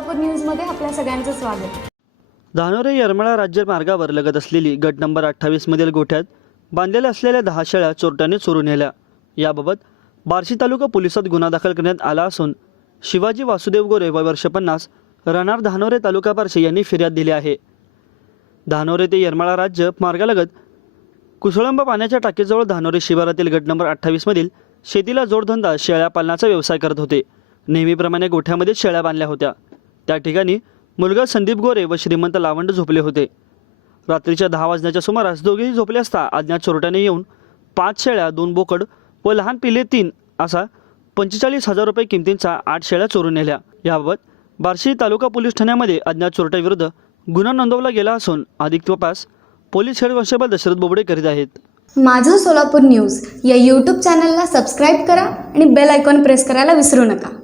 सोलापूर न्यूजमध्ये आपल्या सगळ्यांचं स्वागत। धानोरे येरमाळा राज्य मार्गावर लगत असलेली गट नंबर 28 मधील गोठ्यात बांधलेल्या असलेल्या 10 शेळ्या चोरट्यांनी चोरून नेल्या। याबाबत बार्शी तालुका पोलिसात गुन्हा दाखल करण्यात आला असून शिवाजी वासुदेव गोरे वय वर्ष 50 राहणार धानोरे तालुका बार्शी यांनी फिर्याद दिली आहे। धानोरे ते येरमाळा राज्य मार्गालगत कुसळंब पाण्याच्या टाकीजवळ धानोरे शिवारातील गट नंबर 28 मधील शेतीला जोडधंदा शेळ्या पालनाचा व्यवसाय करत होते। नेहमीप्रमाणे गोठ्यामध्ये शेळ्या बांधल्या होत्या। त्या ठिकाणी मुलगा संदीप गोरे व श्रीमंत लावंड झोपले होते। रात्रीच्या 10 वाजण्याच्या सुमारास दोघेही झोपले असता अज्ञात चोरट्याने येऊन 5 शेळ्या, 2 बोकड व लहान पिल्ले 3 असा 45,000 रुपये किमतींचा 8 शेळ्या चोरून नेल्या। याबाबत बार्शी तालुका पोलीस ठाण्यामध्ये अज्ञात चोरट्याविरुद्ध गुन्हा नोंदवला गेला असून अधिक तपास police head constable Dashrath Bobade करीत आहेत। माझं सोलापूर न्यूज या यूट्यूब चॅनलला सबस्क्राईब करा आणि बेल आयकॉन प्रेस करायला विसरू नका।